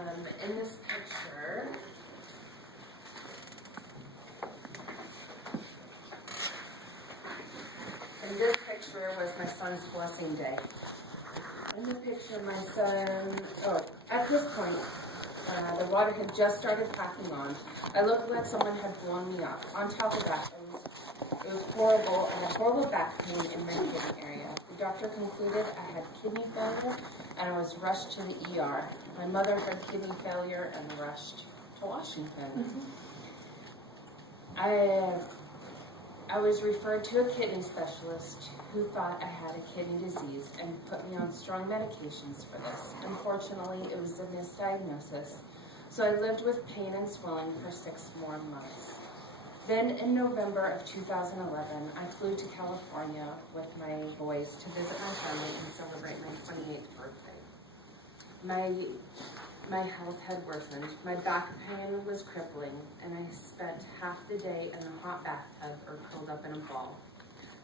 In this picture, was my son's blessing day. In the picture, my son, at this point, the water had just started packing on. I looked like someone had blown me up. On top of that, it was horrible. I had horrible back pain in my kidney area. The doctor concluded I had kidney failure, and I was rushed to the ER. My mother had kidney failure and rushed to Washington. I was referred to a kidney specialist who thought I had a kidney disease and put me on strong medications for this. Unfortunately, it was a misdiagnosis, so I lived with pain and swelling for 6 more months. Then in November of 2011, I flew to California with my boys to visit my family and celebrate my 28th birthday. My health had worsened. My back pain was crippling, and I spent half the day in a hot bathtub or curled up in a ball.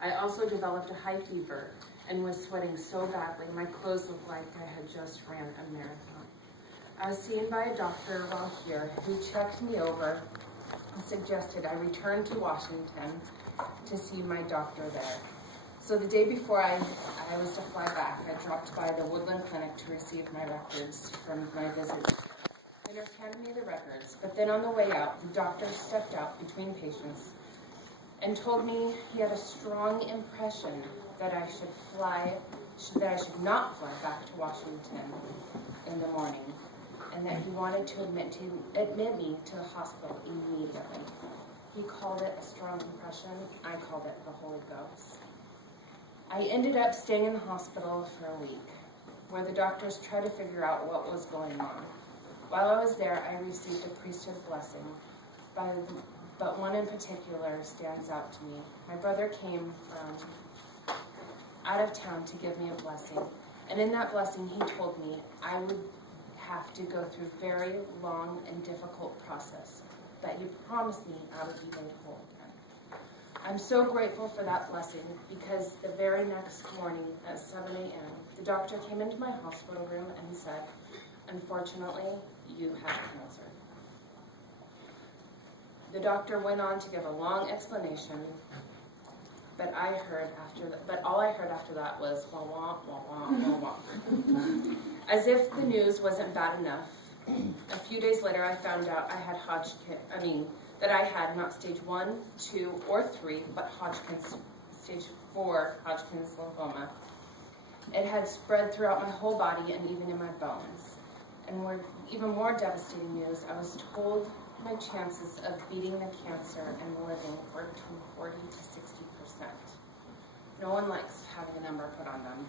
I also developed a high fever and was sweating so badly my clothes looked like I had just ran a marathon. I was seen by a doctor while here who checked me over and suggested I return to Washington to see my doctor there. So the day before I was to fly back, I dropped by the Woodland Clinic to receive my records from my visit. The nurse handed me the records, but then on the way out, the doctor stepped out between patients and told me he had a strong impression that I should not fly back to Washington in the morning, and that he wanted to admit me to the hospital immediately. He called it a strong impression. I called it the Holy Ghost. I ended up staying in the hospital for a week, where the doctors tried to figure out what was going on. While I was there, I received a priesthood blessing, but one in particular stands out to me. My brother came from out of town to give me a blessing, and in that blessing, he told me I would have to go through a very long and difficult process, but he promised me I would be made whole again. I'm so grateful for that blessing because the very next morning at 7 a.m., the doctor came into my hospital room and said, "Unfortunately, you have cancer." The doctor went on to give a long explanation, but all I heard after that was wah wah wah wah wah wah. As if the news wasn't bad enough, a few days later I found out that I had not stage 1, 2, or 3, but stage 4 Hodgkin's lymphoma. It had spread throughout my whole body and even in my bones. And even more devastating news, I was told my chances of beating the cancer and living were between 40 to 60%. No one likes having a number put on them,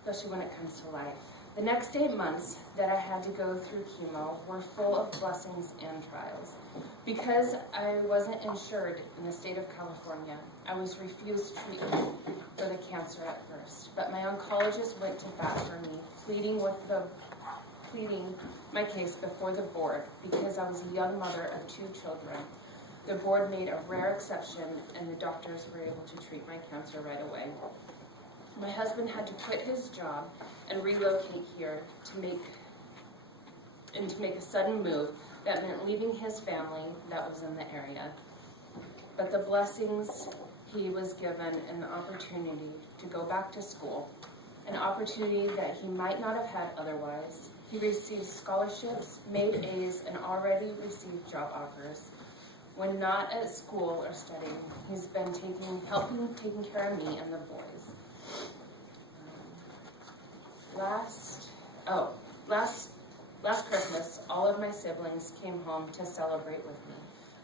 especially when it comes to life. The next 8 months that I had to go through chemo were full of blessings and trials. Because I wasn't insured in the state of California, I was refused treatment for the cancer at first. But my oncologist went to bat for me, pleading my case before the board because I was a young mother of 2 children. The board made a rare exception, and the doctors were able to treat my cancer right away. My husband had to quit his job and relocate here to make a sudden move that meant leaving his family that was in the area. But the blessings he was given an opportunity to go back to school, an opportunity that he might not have had otherwise. He received scholarships, made A's, and already received job offers. When not at school or studying, he's been taking care of me and the boys. Last Christmas, all of my siblings came home to celebrate with me.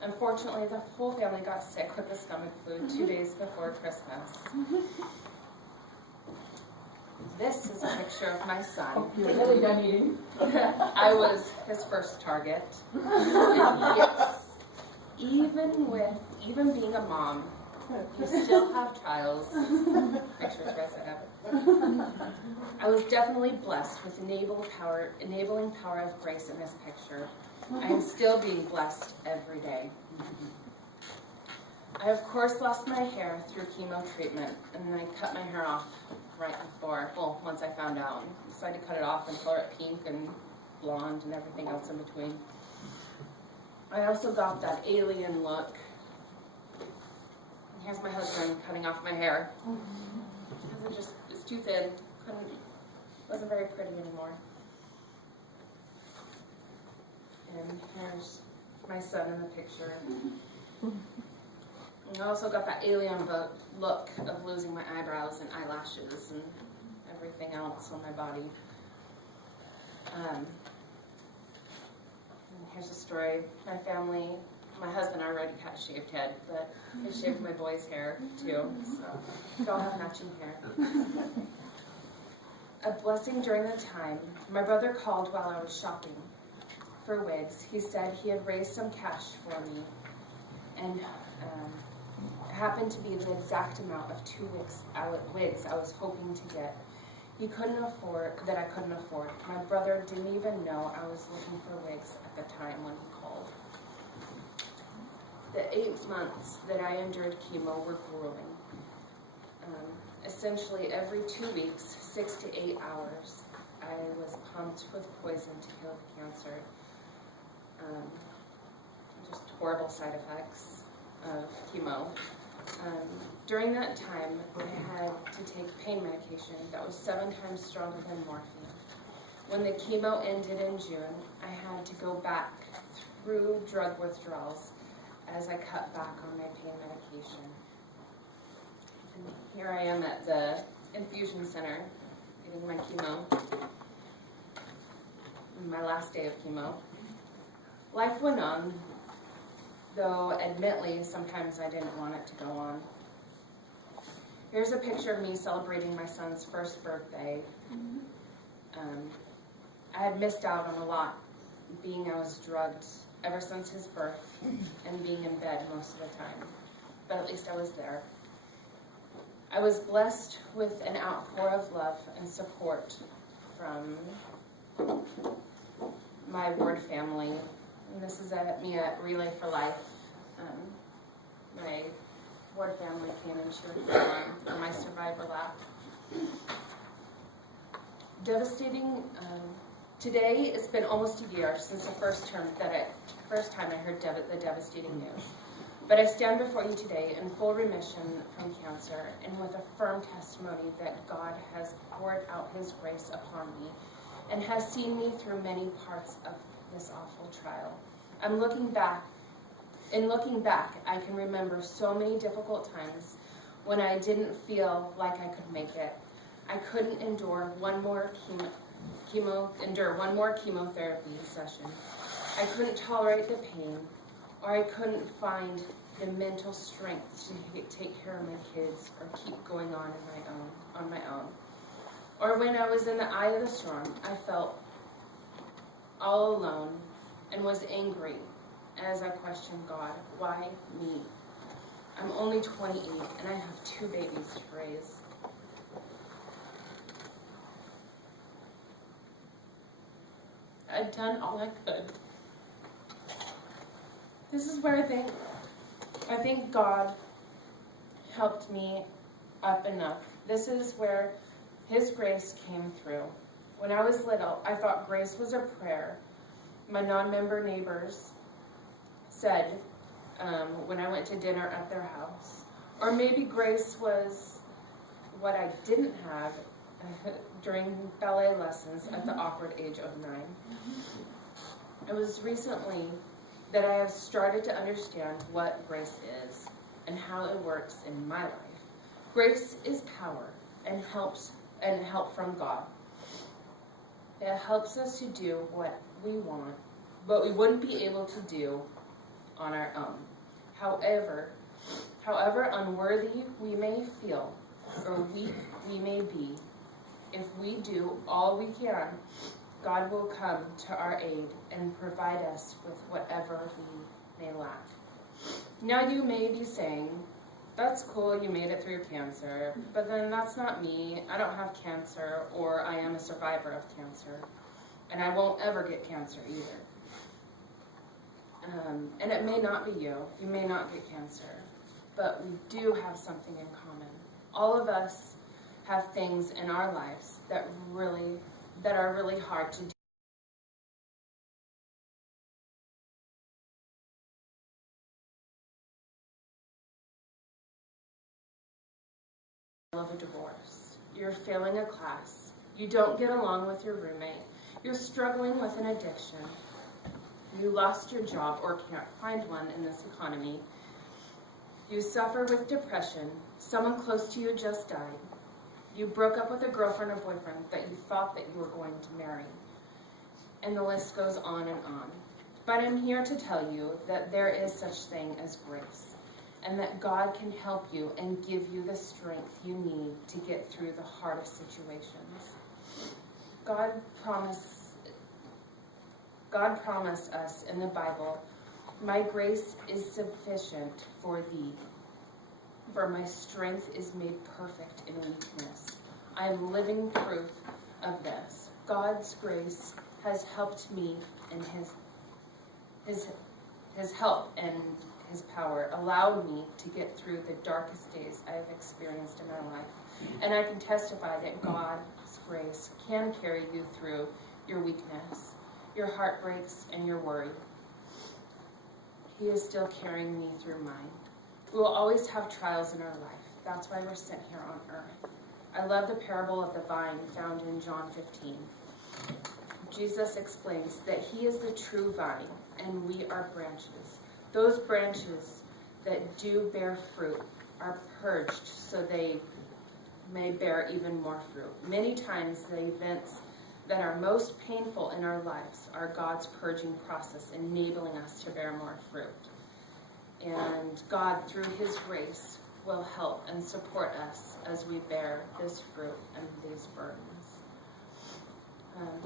Unfortunately, the whole family got sick with the stomach flu 2 days before Christmas. This is a picture of my son. You're really done eating? I was his first target. And yes, even being a mom, you still have trials. Pictures, right? I have it. I was definitely blessed with enabling power of grace in this picture. I am still being blessed every day. I of course lost my hair through chemo treatment, and I cut my hair off right before, once I found out. I decided to cut it off and color it pink, and blonde and everything else in between. I also got that alien look. Here's my husband cutting off my hair. Because it's too thin. Wasn't very pretty anymore. And here's my son in the picture. And I also got that alien look of losing my eyebrows and eyelashes and everything else on my body. And here's a story. My family, my husband already had a shaved head, but he shaved my boy's hair too, so we all have matching hair. A blessing during the time, my brother called while I was shopping for wigs. He said he had raised some cash for me, and it happened to be the exact amount of 2 wigs I was hoping to get. I couldn't afford. My brother didn't even know I was looking for wigs at the time when he called. The 8 months that I endured chemo were grueling. Essentially every 2 weeks, 6 to 8 hours, I was pumped with poison to kill the cancer. Just horrible side effects of chemo. During that time, I had to take pain medication that was 7 times stronger than morphine. When the chemo ended in June, I had to go back through drug withdrawals as I cut back on my pain medication. And here I am at the infusion center getting my chemo. My last day of chemo. Life went on, though admittedly sometimes I didn't want it to go on. Here's a picture of me celebrating my son's first birthday. I had missed out on a lot, being I was drugged ever since his birth and being in bed most of the time, but at least I was there. I was blessed with an outpour of love and support from my ward family. And this is me at Relay for Life. My ward family came and cheered me on for my survivor lap. Devastating. Today, it's been almost a year since the first time I heard the devastating news. But I stand before you today in full remission from cancer and with a firm testimony that God has poured out His grace upon me and has seen me through many parts of this awful trial. In looking back, I can remember so many difficult times when I didn't feel like I could make it. I couldn't endure one more chemotherapy session. I couldn't tolerate the pain, or I couldn't find the mental strength to take care of my kids or keep going on my own. Or when I was in the eye of the storm, I felt all alone and was angry as I questioned God, why me? I'm only 28 and I have 2 babies to raise. I'd done all I could. This is where I think God helped me up enough. This is where His grace came through. When I was little, I thought grace was a prayer. My non-member neighbors said when I went to dinner at their house. Or maybe grace was what I didn't have during ballet lessons at the awkward age of 9. It was recently that I have started to understand what grace is and how it works in my life. Grace is power and help from God. It helps us to do what we want, but we wouldn't be able to do on our own. However unworthy we may feel or weak we may be, if we do all we can, God will come to our aid and provide us with whatever we may lack. Now you may be saying, that's cool, you made it through cancer, but then that's not me. I don't have cancer, or I am a survivor of cancer, and I won't ever get cancer either. And it may not be you. You may not get cancer, but we do have something in common. All of us have things in our lives that are really hard to do. of a divorce. You're failing a class. You don't get along with your roommate. You're struggling with an addiction. You lost your job or can't find one in this economy. You suffer with depression. Someone close to you just died. You broke up with a girlfriend or boyfriend that you thought that you were going to marry. And the list goes on and on. But I'm here to tell you that there is such thing as grace, and that God can help you and give you the strength you need to get through the hardest situations. God promised us in the Bible, "My grace is sufficient for thee, for my strength is made perfect in weakness." I am living proof of this. God's grace has helped me, and his help and his power allowed me to get through the darkest days I have experienced in my life. And I can testify that God's grace can carry you through your weakness, your heartbreaks, and your worry. He is still carrying me through mine. We will always have trials in our life. That's why we're sent here on earth. I love the parable of the vine found in John 15. Jesus explains that he is the true vine, and we are branches. Those branches that do bear fruit are purged so they may bear even more fruit. Many times the events that are most painful in our lives are God's purging process, enabling us to bear more fruit. And God, through his grace, will help and support us as we bear this fruit and these burdens.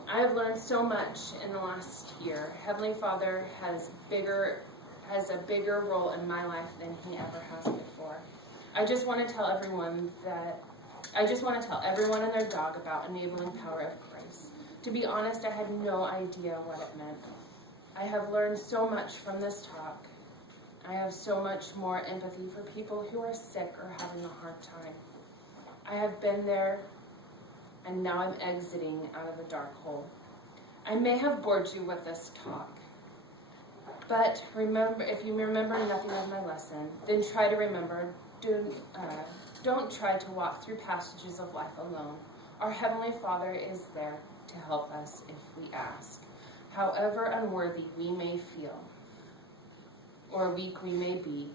I have learned so much in the last year. Heavenly Father has a bigger role in my life than he ever has before. I just want to tell everyone and their dog about enabling power of grace. To be honest, I had no idea what it meant. I have learned so much from this talk. I have so much more empathy for people who are sick or having a hard time. I have been there, and now I'm exiting out of a dark hole. I may have bored you with this talk, but remember, if you remember nothing of my lesson, then try to remember, don't try to walk through passages of life alone. Our Heavenly Father is there to help us if we ask. However unworthy we may feel, or weak we may be,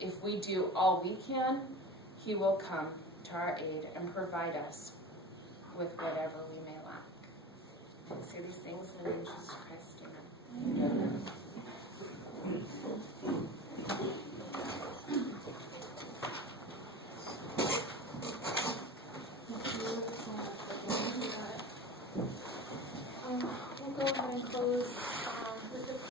if we do all we can, he will come to our aid and provide us with whatever we may lack. I say these things in the name of Jesus Christ. Amen. We'll go ahead and close